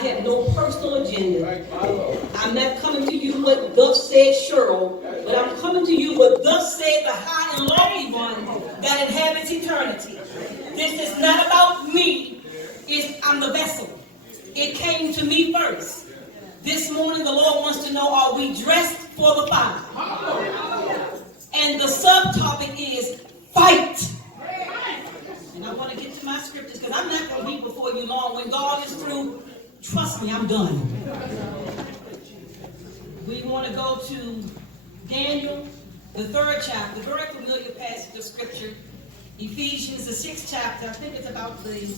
have no personal agenda. I'm not coming to you with thus said Cheryl, but I'm coming to you with thus said the high and lofty one that inhabits eternity. This is not about me. I'm the vessel. It came to me first. This morning the Lord wants to know, are we dressed for the fight? And the subtopic is fight. And I want to get to my scriptures because I'm not going to be before you long. When God is through, trust me, I'm done. We want to go to Daniel, the 3rd chapter, very familiar passage of scripture. Ephesians, the 6th chapter, I think it's about the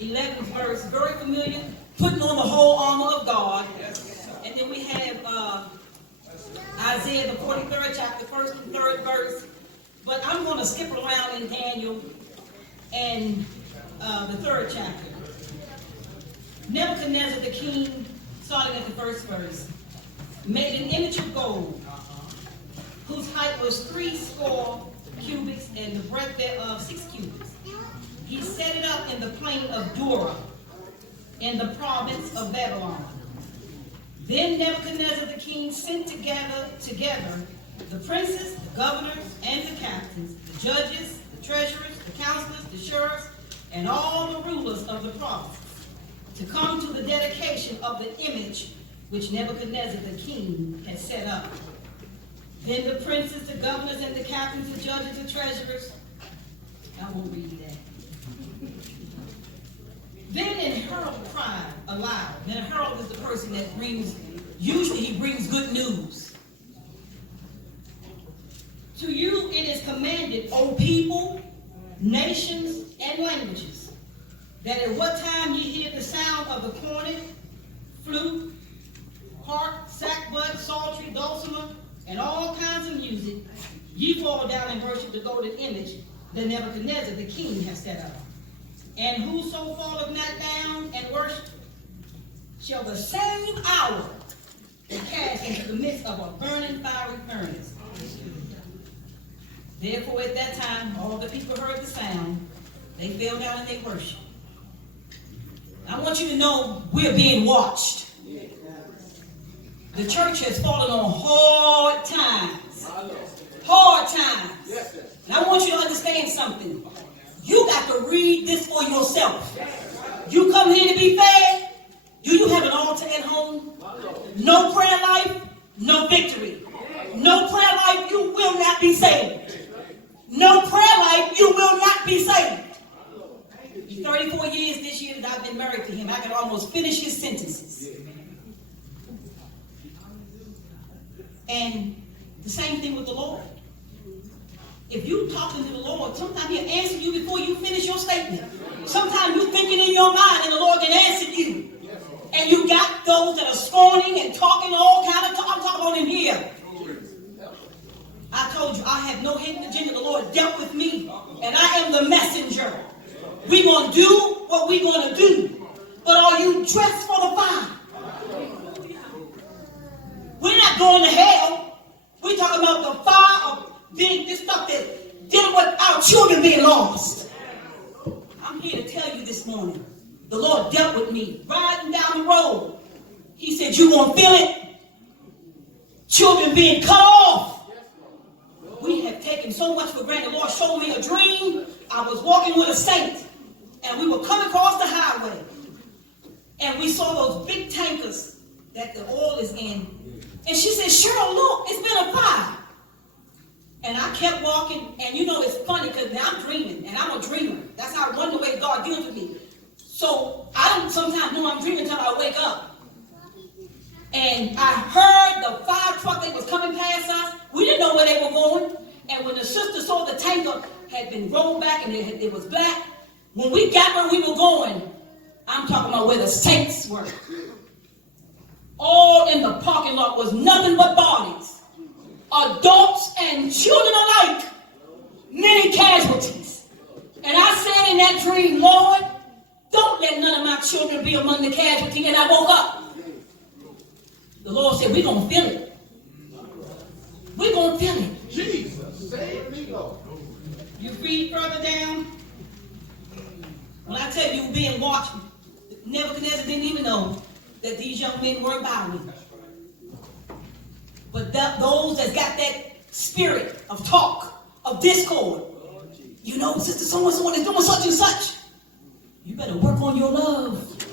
11th verse, very familiar. Putting on the whole armor of God. And then we have Isaiah, the 43rd chapter, 1st and 3rd verse. But I'm going to skip around in Daniel and the 3rd chapter. Nebuchadnezzar the king, starting at the 1st verse, made an image of gold, whose height was 60 cubits and the breadth thereof 6 cubits. He set it up in the plain of Dura, in the province of Babylon. Then Nebuchadnezzar the king sent together the princes, the governors, and the captains, the judges, the treasurers, the counselors, the sheriffs, and all the rulers of the provinces, to come to the dedication of the image which Nebuchadnezzar the king had set up. Then the princes, the governors, and the captains, the judges, the treasurers, I won't read that. Then an herald cried aloud. Then a herald is the person that usually he brings good news. To you it is commanded, O people, nations, and languages, that at what time ye hear the sound of the cornet, flute, harp, sackbut, psaltery, dulcimer, and all kinds of music, ye fall down and worship the golden image that Nebuchadnezzar the king has set up. And whoso falleth not down and worship shall the same hour be cast into the midst of a burning fiery furnace. Therefore at that time all the people heard the sound, they fell down and they worshiped. I want you to know we're being watched. The church has fallen on hard times. Hard times. And I want you to understand something. You got to read this for yourself. You come here to be fed. Do you have an altar at home? No prayer life, no victory. No prayer life, you will not be saved. No prayer life, you will not be saved. 34 years this year that I've been married to him. I can almost finish his sentences. And the same thing with the Lord. If you're talking to the Lord, sometimes he'll answer you before you finish your statement. Sometimes you're thinking in your mind and the Lord can answer you. And you got those that are scorning and talking all kind of talk. I'm talking about in here. I told you I have no hidden agenda. The Lord dealt with me. And I am the messenger. We're going to do what we're going to do. But are you dressed for the fire? We're not going to hell. We're talking about the fire of this stuff that dealing with our children being lost. I'm here to tell you this morning. The Lord dealt with me riding down the road. He said, you won't feel it. Children being cut off. We have taken so much for granted. The Lord showed me a dream. I was walking with a saint. And we were coming across the highway. And we saw those big tankers that the oil is in. And she said, Cheryl, look, it's been a fire. And I kept walking, and you know, it's funny because now I'm dreaming, and I'm a dreamer. That's how I run the way God deals with me. So I don't sometimes know I'm dreaming until I wake up. And I heard the fire truck that was coming past us. We didn't know where they were going. And when the sister saw the tanker had been rolled back and it was black, when we got where we were going, I'm talking about where the saints were. All in the parking lot was nothing but bodies. Adults and children alike, many casualties. And I said in that dream, Lord, don't let none of my children be among the casualties. And I woke up. The Lord said, we're going to feel it. We're going to feel it. Jesus, save me, Lord. You read further down. When I tell you being watched, Nebuchadnezzar didn't even know that these young men were bowing. But those that got that spirit of talk, of discord, you know, sister so-and-so is doing such and such. You better work on your love.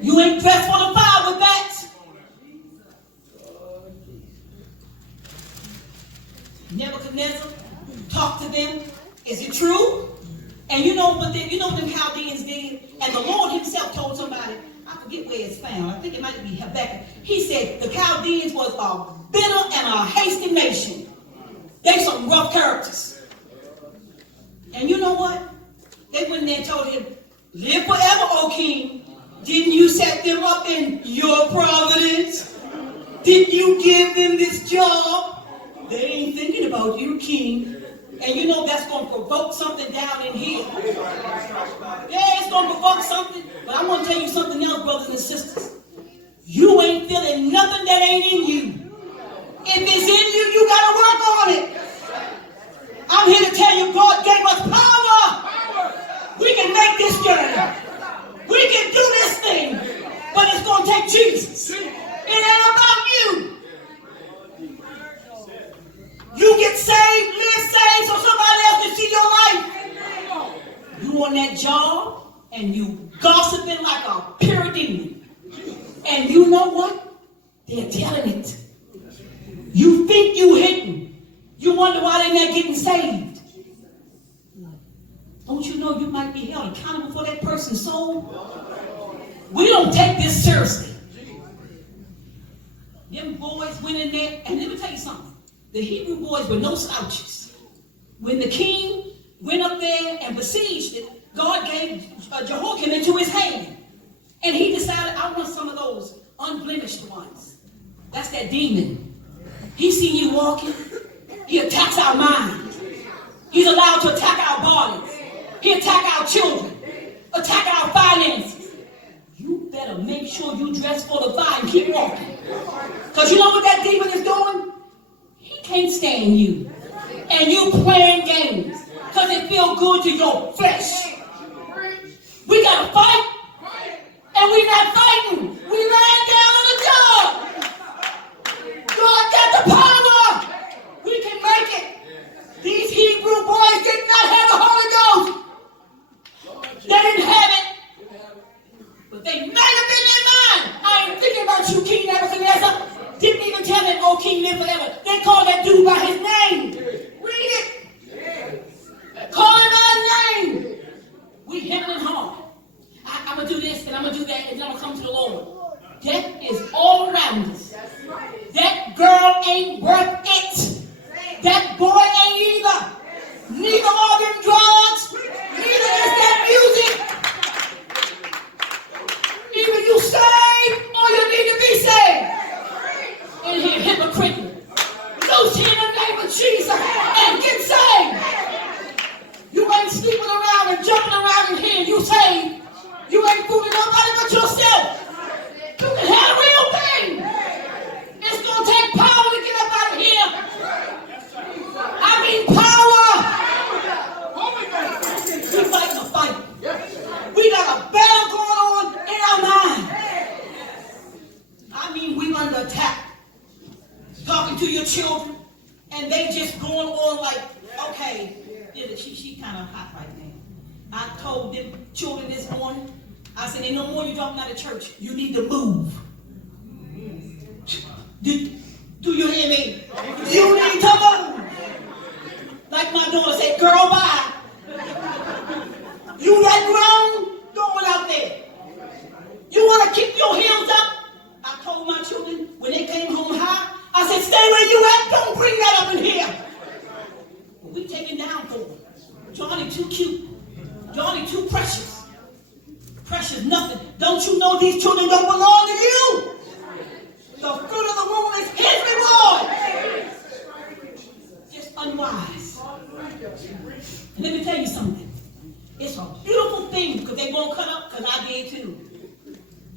You ain't dressed for the fire with that. Nebuchadnezzar talked to them. Is it true? And you know what you know what the Chaldeans did? And the Lord himself told somebody, I forget where it's found. I think it might be Habakkuk. He said the Chaldeans was a bitter and a hasty nation. They some rough characters. And you know what? They went in there and told him, live forever, O king. Didn't you set them up in your providence? Didn't you give them this job? They ain't thinking about you, king. And you know that's going to provoke something down in here. Yeah, it's going to provoke something. But I want to tell you something else, brothers and sisters. You ain't feeling nothing that ain't in you. If it's in you, you got to work on it. I'm here to tell you, God gave us power. We can make this journey. We can do this thing. But it's going to take Jesus. It ain't about you. You get saved, live saved, so somebody else can see your life. You on that job, and you gossiping like a pure demon. And you know what? They're telling it. You think you hitting. You wonder why they're not getting saved. Don't you know you might be held accountable for that person's soul? We don't take this seriously. Them boys went in there, and let me tell you something. The Hebrew boys were no slouches. When the king went up there and besieged it, God gave Jehoiakim into his hand. And he decided, I want some of those unblemished ones. That's that demon. He seen you walking. He attacks our minds. He's allowed to attack our bodies. He attack our children. Attack our finances. You better make sure you dress for the fire and keep walking. Because you know what that demon is doing? He can't stand you. And you playing games because it feels good to your flesh. We got to fight. And we not fighting. We laying down on the job. God got the power. We can make it. These Hebrew boys did not have the Holy Ghost. They didn't have it. But they made up in their mind. I ain't thinking about you, King Nebuchadnezzar. Didn't even tell him, oh, King live forever. They called that dude by his name. Read it. Call him by his name. We hemming and hawing. I'm going to do this and I'm going to do that and then I'm going to come to the Lord. Death is all around us. That girl ain't worth it. That boy ain't either. Neither are them drugs. Neither is that music. Either you saved or you need to be saved. In here, hypocrite. Loose here in the name of Jesus and get saved. You ain't sleeping around and jumping around in here and you saved. You ain't fooling nobody but yourself. You can have a real thing. It's going to take power to get up out of here. I mean power. We fighting a fight. We got a battle going on in our mind. I mean, we under attack. Talking to your children, and they just going on like, okay, she kind of hot right now. I told them children this morning, I said, ain't no more you dropping out of church. You need to move. Do you hear me? You need to move. Like my daughter said, girl, bye. You that grown, going out there. You want to keep your heels up? I told my children when they came home high, I said, stay where you at. Don't bring that up in here. We taking down for them. Johnny too cute. Johnny too precious. Precious nothing. Don't you know these children don't belong to you? The fruit of the womb is his reward. Just unwise. And let me tell you something. It's a beautiful thing because they won't cut up because I did too.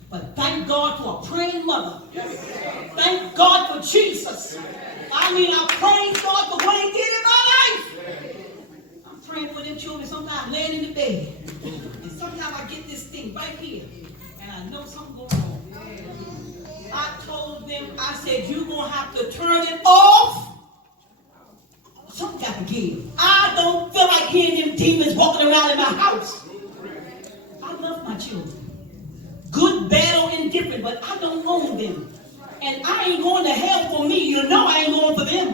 But thank God for a praying mother. Thank God for Jesus. I mean, I praise God for what he did in my life. I'm praying for them children sometimes laying in the bed. And sometimes I get this thing right here. And I know something going on. I told them, I said, you're going to have to turn it off. Something got to give. I don't feel like hearing them demons walking around in my house. I love my children. Good, bad, or indifferent, but I don't own them. And I ain't going to hell for me. You know I ain't going for them.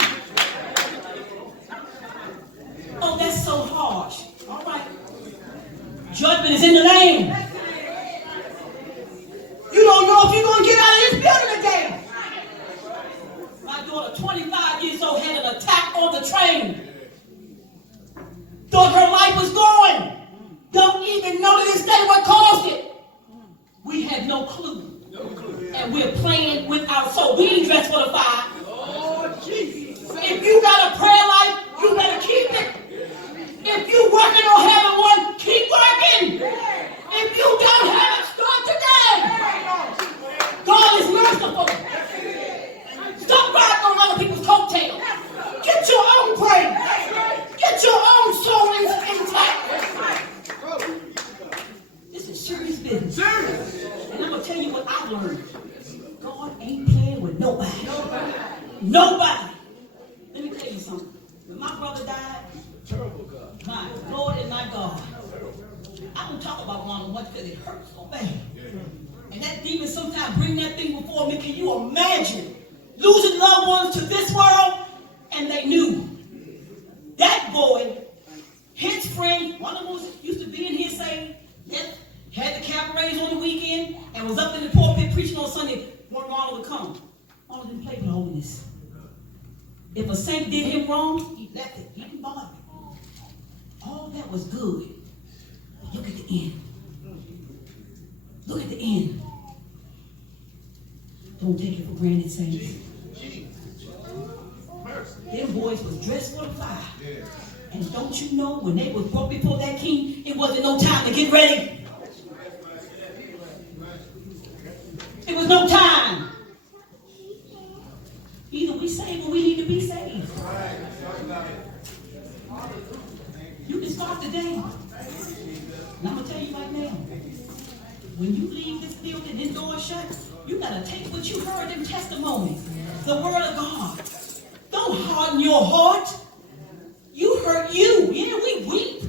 Oh, that's so harsh. All right. Judgment is in the land. You don't know if you're going to get out of this building today. My daughter, 25 years old, had an attack on the train. Thought her life was going. Don't even know to this day what caused it. We had no clue. And we're playing with our soul. We ain't dressed for the fire. If you got a prayer life, you better keep it. If you working on having one, keep working. If you don't have it, start today. God is merciful. Stop riding on other people's coattails. Get your own praise. Get your own soul intact. This is serious business. And I'm going to tell you what I learned. God ain't playing with nobody. Nobody. Let me tell you something. When my brother died, my Lord and my God, I don't talk about one much because it hurts so bad. And that demon sometimes bring that thing before me. Can you imagine losing loved ones to this world? And they knew. That boy, his friend, one of them used to be in here saying, had the cabarets on the weekend, and was up in the pulpit preaching on Sunday, wanted Marlon to come. Marlon didn't play with holiness. If a saint did him wrong, he left it. He didn't bother. All that was good. But look at the end. Look at the end. Don't take it for granted, saints. Them boys was dressed for the fire. And don't you know, when they was brought before that king, it wasn't no time to get ready. It was no time. Either we saved or we need to be saved. You can start today. And I'm going to tell you right now, when you leave this building, this door shut, you got to take what you heard in testimony, the word of God. Don't harden your heart. You hurt you. Yeah, we weep.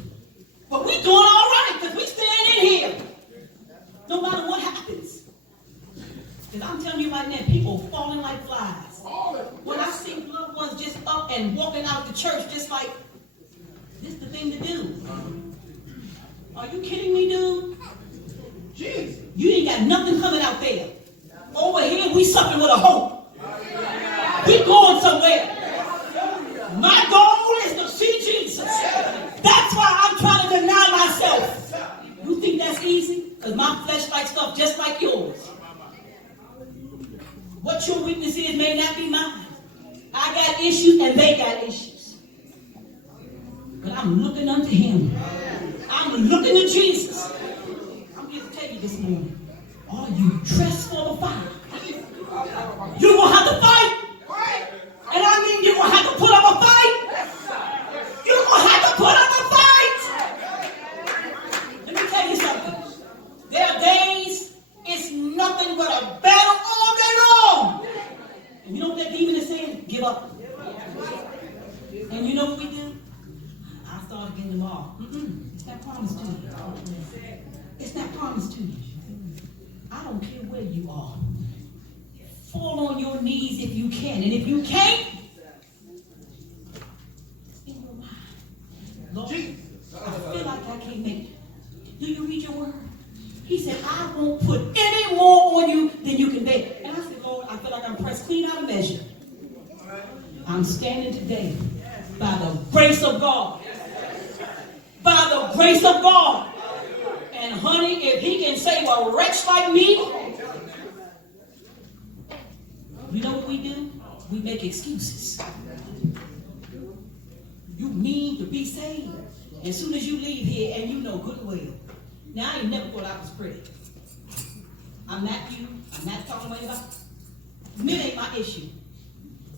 But we doing all right because we stand in here. No matter what happens. Because I'm telling you right now, people falling like flies. When I see loved ones just up and walking out the church just like, this is the thing to do. Are you kidding me, dude? Jeez. You ain't got nothing coming out there. Over here, we suffering with a hope. We going somewhere. My goal is to see Jesus. That's why I'm trying to deny myself. You think that's easy? Because my flesh likes stuff just like yours. What your weakness is may not be mine. I got issues and they got issues. But I'm looking unto him. I'm looking to Jesus. I'm here to tell you this morning. Are you dressed for the fight? You're going to have to fight. And I mean you're going to have to put up a fight. You're going to have to put up a fight. Let me tell you something. There are days it's nothing but a battle all day long. And you know what that demon is saying? Give up. And you know what we do? I'll start again tomorrow. It's not promised to you. It's not promised to you. I don't care where you are. Fall on your knees if you can. And if you can't, it's in your mind. Lord, I feel like I can't make it. Do you read your word? He said, I won't put any more on you than you can bear. And I said, Lord, I feel like I'm pressed clean out of measure. I'm standing today by the grace of God. By the grace of God. And honey, if he can save a wretch like me, you know what we do? We make excuses. You need to be saved. As soon as you leave here, and you know good and well. Now, I ain't never thought I was pretty. I'm not you. I'm not talking about anybody. Men ain't my issue.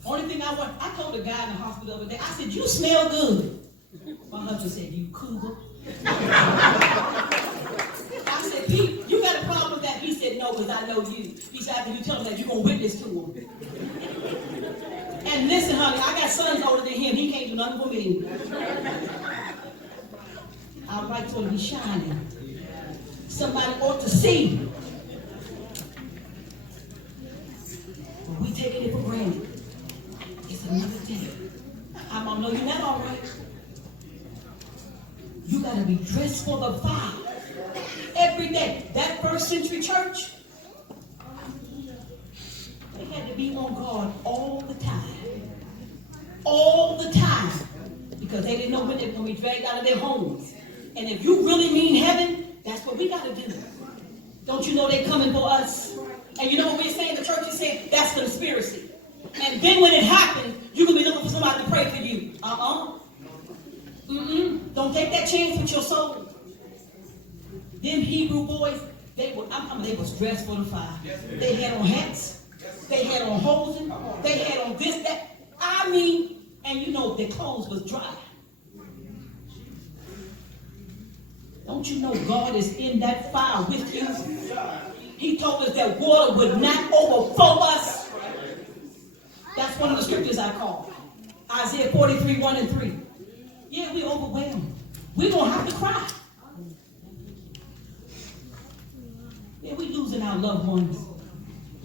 Only thing I told a guy in the hospital the other day, I said, you smell good. My husband said, you cougar. I said, Pete, you got a problem with that? He said, know because I know you. He said, after you tell him that, you're going to witness to him. And listen, honey, I got sons older than him. He can't do nothing for me. Our lights ought to be shining. Somebody ought to see. But we taking it for granted. It's another day. I don't know you're not all right. You got to be dressed for the fire every day. That first century church, they had to be on guard all the time. All the time. Because they didn't know when they were going to be dragged out of their homes. And if you really mean heaven, that's what we got to do. Don't you know they're coming for us? And you know what we're saying? The church is saying that's conspiracy. And then when it happens, you're going to be looking for somebody to pray for you. Don't take that chance with your soul. Them Hebrew boys, they was dressed for the fire. They had on hats. They had on hosen. They had on this, that. I mean, and you know their clothes was dry. Don't you know God is in that fire with you? He told us that water would not overflow us. That's one of the scriptures I call. Isaiah 43, 1 and 3. Yeah, we're overwhelmed. We're going to have to cry. Yeah, we're losing our loved ones.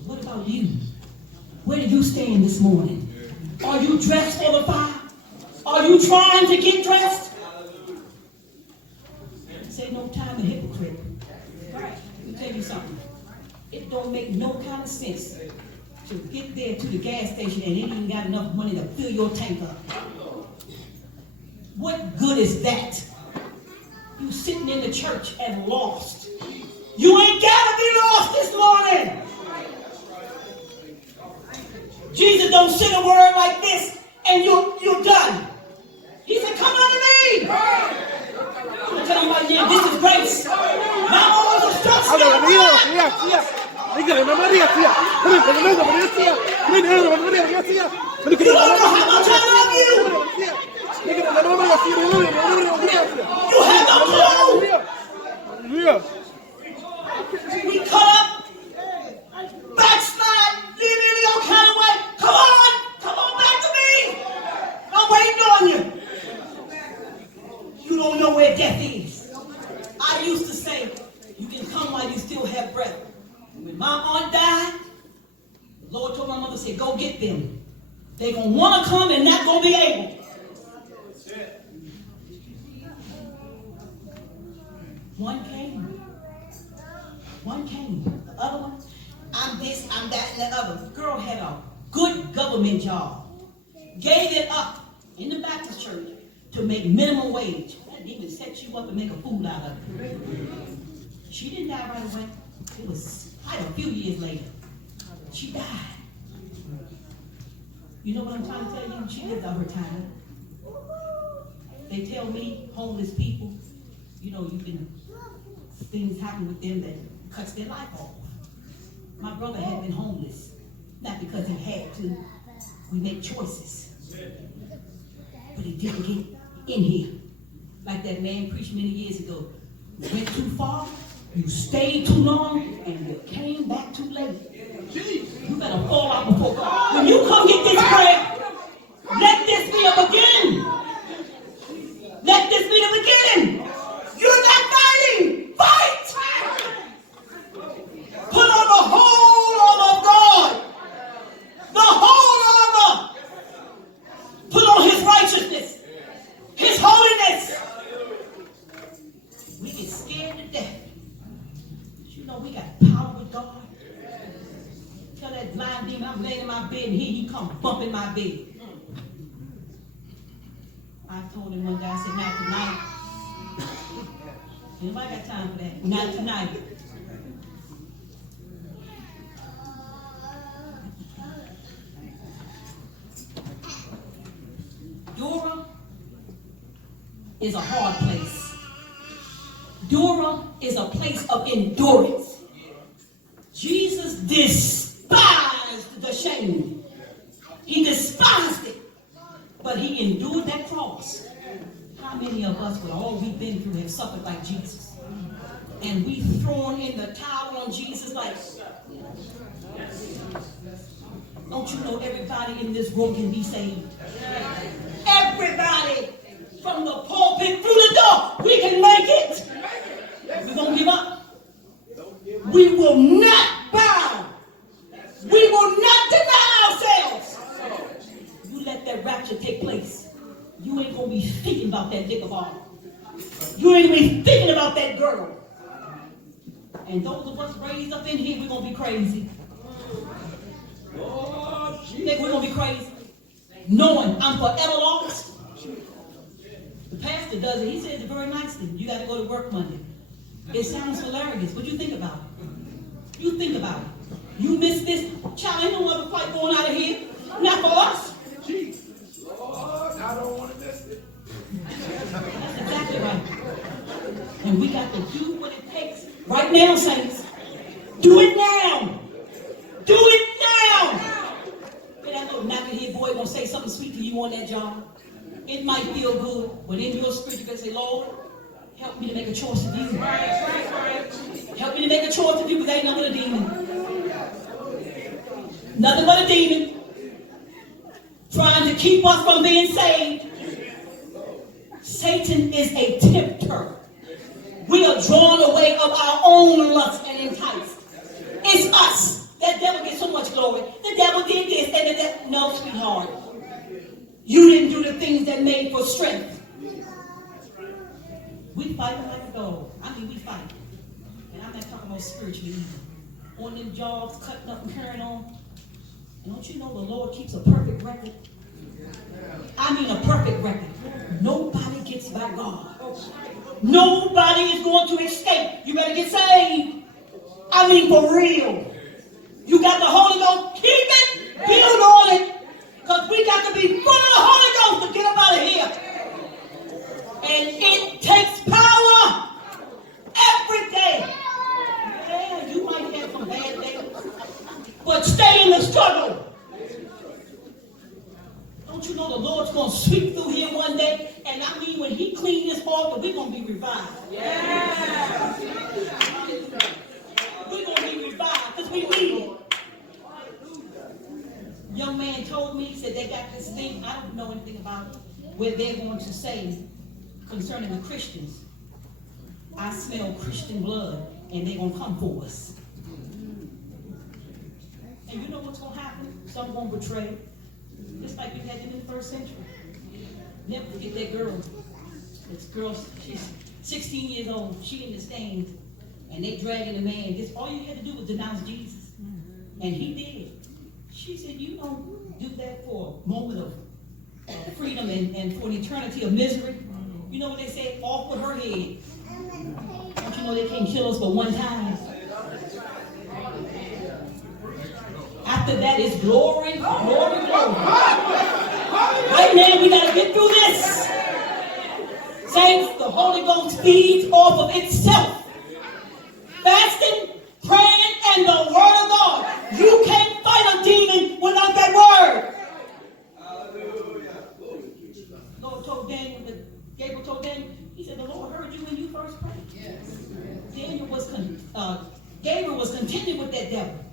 What about you? Where do you stand this morning? Are you dressed for the fire? Are you trying to get dressed? Say no time to hypocrite. Right. Let me tell you something. It don't make no kind of sense to get there to the gas station and ain't even got enough money to fill your tank up. What good is that? You sitting in the church and lost. You ain't gotta be lost this morning. Jesus don't send a word like this and you're done. He said, come unto me. I'm telling you, yeah, this is grace. Not all the stuff. How much I love you. You have no clue. We cut up, backslide, leave me in your kind of way. Come on back to me. I'm waiting on you. You don't know where death is. I used to say, you can come while you still have breath. When my aunt died, the Lord told my mother, say, go get them. They're going to want to come and not going to be able. One came. The other one, I'm this, I'm that, and the other. Girl had a good government job. Gave it up in the Baptist church to make minimum wage. That didn't even set you up and make a fool out of it. She didn't die right away. It was quite a few years later. She died. You know what I'm trying to tell you? She lived out her time. They tell me, homeless people, you know, things happen with them that cuts their life off. My brother had been homeless, not because he had to. We make choices. But he didn't get in here. Like that man preached many years ago. You went too far, you stayed too long, and you came back too late. You better fall out before God. When you come get this prayer, let this be a beginning. Let this be the beginning. You're not fighting. Fight! Put on the whole armor of God. The whole armor. Put on his righteousness. His holiness. We get scared to death. But you know we got power with God. Tell that blind demon I'm laying in my bed and he come bump in my bed. I told him one day, I said, not tonight. Anybody got time for that? Not tonight. Dura is a hard place. Dura is a place of endurance. Jesus despised the shame. He despised it. But he endured that cross. How many of us, with all we've been through, have suffered like Jesus? And we've thrown in the towel on Jesus like, Don't you know everybody in this room can be saved? Everybody from the pulpit through the door, we can make it. We won't give up. We will not bow. We will not deny ourselves. You let that rapture take place. You ain't going to be thinking about that dick of all. You ain't going to be thinking about that girl. And those of us raised up in here, we're going to be crazy. You think we're going to be crazy? Knowing I'm forever lost. The pastor does it. He says it very nicely. You got to go to work Monday. It sounds hilarious, but you think about it. You think about it. You miss this. Child, ain't no other fight going out of here. Not for us. Jesus, Lord, I don't want to miss it. That's exactly right. And we got to do what it takes. Right now, saints. Do it now. Do it now. Hey, that little nappy-head boy gonna say something sweet to you on that job. It might feel good, but in your spirit, you gotta say, Lord, help me to make a choice of you. Help me to make a choice of you, because ain't nothing but a demon. Nothing but a demon. Trying to keep us from being saved. Satan is a tempter. We are drawn away of our own lust and enticed. It's us. That devil gets so much glory. The devil did this and that. No, sweetheart. You didn't do the things that made for strength. We fight like a dog. I mean, we fight. And I'm not talking about spiritually either. On them jobs, cutting up and carrying on. And don't you know the Lord keeps a perfect record? I mean a perfect record. Nobody gets by God. Nobody is going to escape. You better get saved. I mean for real. You got the Holy Ghost. Keep it. Build on it. Because we got to be full of the Holy Ghost to get up out of here. And it takes power every day. Yeah, you might have some bad days. But stay in the struggle. Don't you know the Lord's going to sweep through here one day? And I mean, when he cleans this altar, we're going to be revived. Yeah. We're going to be revived because we need it. Young man told me, he said they got this thing, I don't know anything about it, where they're going to say concerning the Christians, I smell Christian blood, and they're going to come for us. And you know what's going to happen? Some going to betray. Just like we had in the first century. Never forget that girl. This girl, she's 16 years old. She in the stands. And they dragging the man. This, all you had to do was denounce Jesus. And he did. She said, you don't do that for a moment of freedom and for an eternity of misery. You know what they say? Off with her head. Don't you know they can't kill us but one time? After that is glory, glory, glory. Right now, we got to get through this. Saints, the Holy Ghost feeds off of itself. Fasting, praying, and the Word of God. You can't fight a demon without that Word. Hallelujah. Lord told Daniel, Gabriel told Daniel, he said, the Lord heard you when you first prayed. Yes. Gabriel was contending with that devil.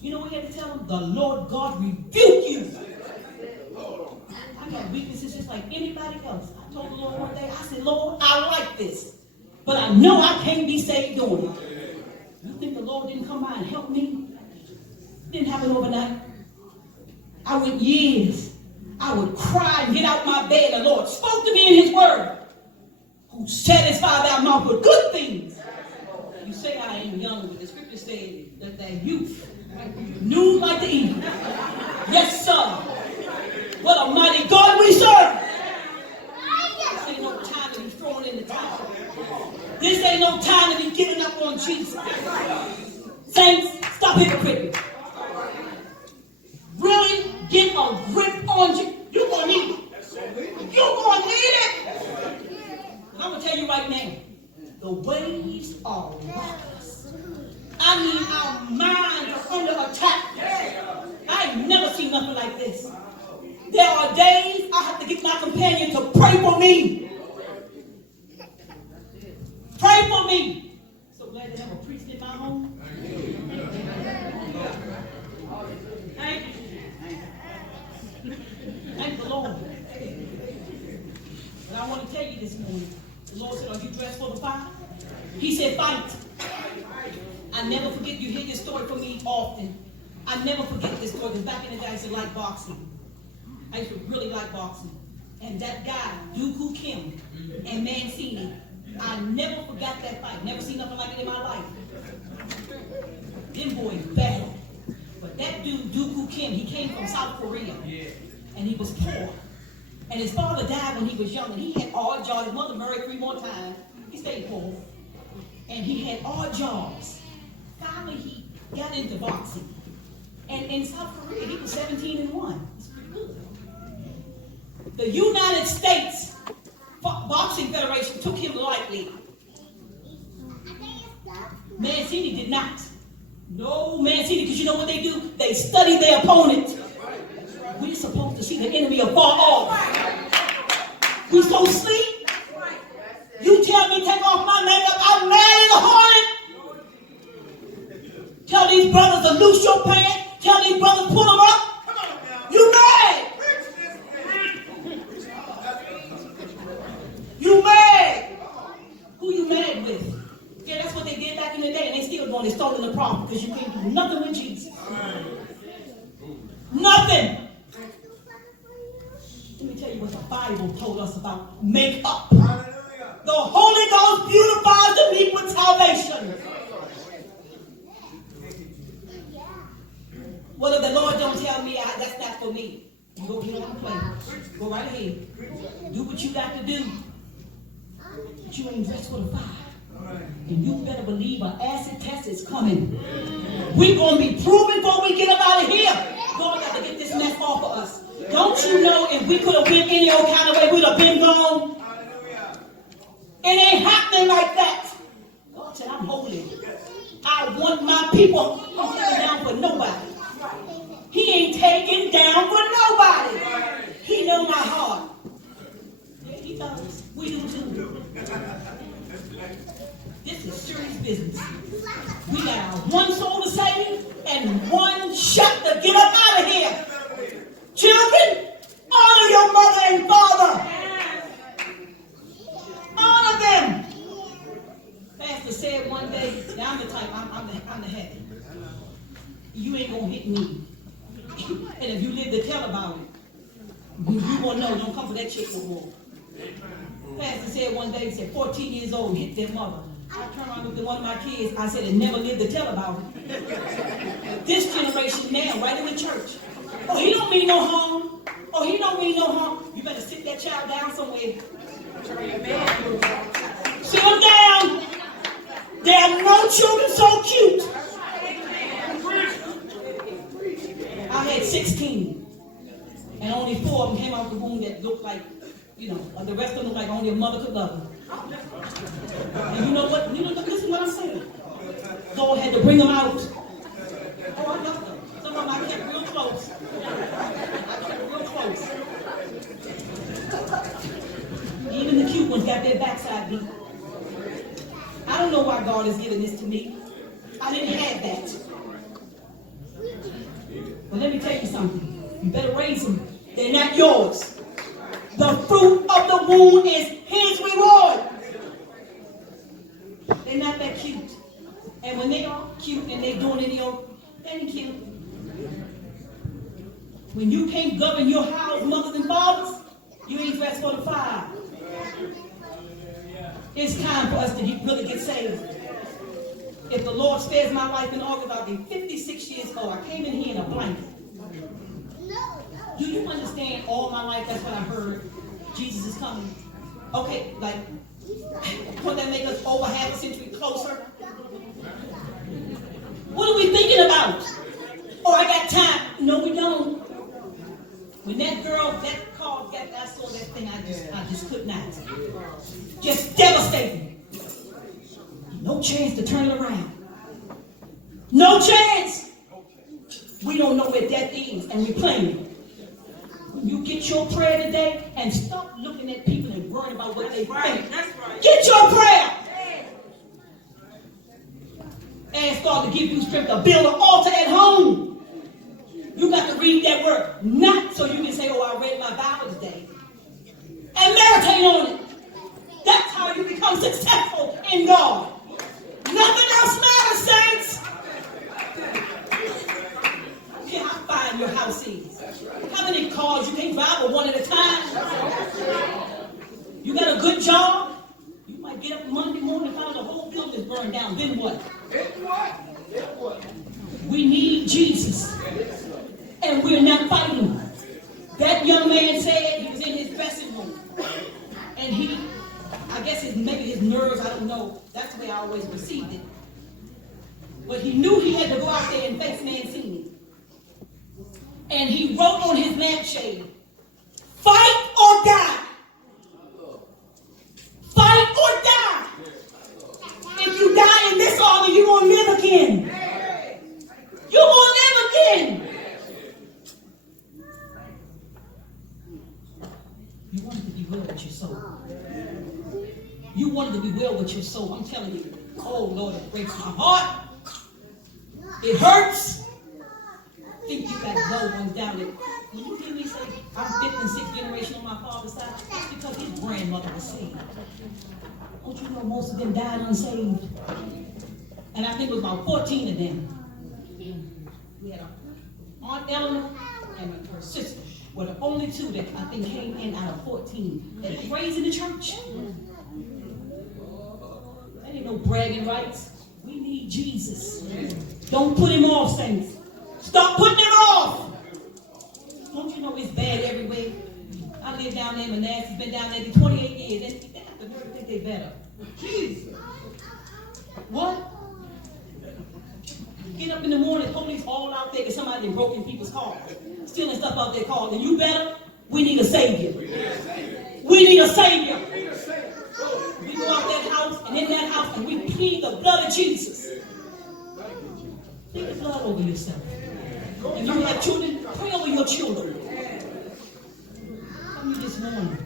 You know what he had to tell him? The Lord God rebuke you. I got weaknesses just like anybody else. I told the Lord one day, I said, Lord, I like this. But I know I can't be saved doing it. You think the Lord didn't come by and help me? Didn't happen overnight. I went years. I would cry and get out my bed. The Lord spoke to me in his word. Who satisfied our mouth with good things. You say I am young, but the scripture said that youth new like the evening. Yes, sir. What a mighty God we serve. This ain't no time to be thrown in the towel. This ain't no time to be giving up on Jesus. Saints, stop hypocriting. Really get a grip on you. You're going to need it. You're going to need it. And I'm going to tell you right now, the waves are reckless. I mean, our minds are under attack. I ain't never seen nothing like this. There are days I have to get my companion to pray for me. Pray for me. So glad to have a priest in my home. Thank you. said, fight. I never forget, you hear this story from me often. I never forget this story, because back in the day I used to like boxing. I used to really like boxing. And that guy, Dooku Kim and Mancini, I never forgot that fight. Never seen nothing like it in my life. Them boys bad. But that dude, Dooku Kim, he came from South Korea. And he was poor. And his father died when he was young. And he had odd jobs. His mother married 3 more times. He stayed poor. And he had odd jobs. Finally, he got into boxing. And in South Korea, he was 17-1. It's pretty good. The United States Boxing Federation took him lightly. Mancini did not. No, Mancini, because you know what they do? They study their opponent. We're supposed to see the enemy afar off. We're so sleep. You tell me take off my makeup, I'm mad as a hornet. Tell these brothers to loose your pants. Tell these brothers pull them up. You mad. You mad. Who you mad with? Yeah, that's what they did back in the day, and they still doing. They stolen the prophet because you can't do nothing with Jesus. Nothing. Let me tell you what the Bible told us about makeup. The Holy Ghost beautifies the meek with salvation. Well, if the Lord don't tell me that's not for me, you go get on the plane. Go right ahead. Do what you got to do. But you ain't dressed for the fire. And you better believe an acid test is coming. We're going to be proven before we get up out of here. God got to get this mess off of us. Don't you know if we could have went any old kind of way, we'd have been gone? It ain't happening like that. God said, I'm holy. I want my people. I'm taking down for nobody. He ain't taking down for nobody. He know my heart. Yeah, he does. We do too. This is serious business. We got our one soul to save and one shot to get up out of here. Children, honor your mother and father. Honor them. Pastor said one day, now I'm the type, I'm the head. You ain't gonna hit me. And if you live to tell about it, you won't know, don't come for that chick no more. Pastor said one day, he said, 14 years old, hit their mother. I turned around and looked at one of my kids, I said, it never lived to tell about it. This generation now, right in the church. Oh, he don't mean no harm. Oh, he don't mean no harm. You better sit that child down somewhere. Sit him down. There are no children so cute. I had 16. And only 4 of them came out the womb that looked like, the rest of them looked like only a mother could love them. And you know what? Listen what I'm saying. God had to bring them out. Oh, I love them. Some of them I kept real close. Even the cute ones got their backside beat. I don't know why God is giving this to me. I didn't have that. But let me tell you something. You better raise them. They're not yours. The fruit of the womb is his reward. They're not that cute. And when they are cute and they're doing any old, they ain't cute. When you can't govern your house, mothers and fathers, you ain't dressed for the fire. It's time for us to really get saved. If the Lord spares my life in August, I'll be 56 years old. I came in here in a blanket. Do you understand all my life? That's what I heard. Jesus is coming. Okay, like, won't that make us over half a century closer? What are we thinking about? Oh, I got time. No, we don't. When that girl, that car, I saw that thing, I just could not. Just devastating. No chance to turn it around. No chance. We don't know where death is, and we're playing it. When you get your prayer today, and stop looking at people and worrying about what they think. That's right. Get your prayer. Ask God to give you strength to build an altar at home. You got to read that word, not so you can say, oh, I read my Bible today. And meditate on it. That's how you become successful in God. time your house is. How many cars you can't drive one at a time? You got a good job? You might get up Monday morning and find the whole building is burned down. Then what? We need Jesus. And we're not fighting. That young man said he was in his dressing room. And I guess maybe his nerves, I don't know. That's the way I always received it. But he knew he had to go out there and face Mancini. And he wrote on his lampshade, "Fight or die. Fight or die. If you die in this army, you're going to live again. You're going to live again." You wanted to be well with your soul. You wanted to be well with your soul. I'm telling you, oh Lord, it breaks my heart. It hurts. Think you got loved ones down there. When you hear me say, I'm fifth and sixth generation on my father's side, that's because his grandmother was saved. Don't you know most of them died unsaved? And I think it was about 14 of them. We had Aunt Eleanor and her sister were the only two that I think came in out of 14 that was raised in the church. That ain't no bragging rights. We need Jesus. Don't put him off, saints. Stop putting him off. Don't you know it's bad everywhere? I live down there in Manassas, been down there for 28 years, and they have the nerve to think they better. Jesus. What? Get up in the morning, police all out there because somebody broke in people's cars, stealing stuff out their cars, and you better? We need a savior. We need a savior. We go out that house, and in that house, and we plead the blood of Jesus. Plead the blood over yourself. If you have children, pray over your children. Tell me this morning,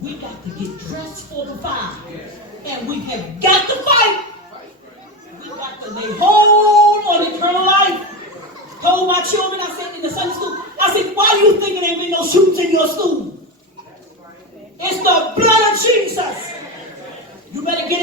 we got to get dressed for the fight. And we have got to fight. We got to lay hold on eternal life. Told my children, I said in the Sunday school, I said, why are you thinking there ain't been no shootings in your school? It's the blood of Jesus. You better get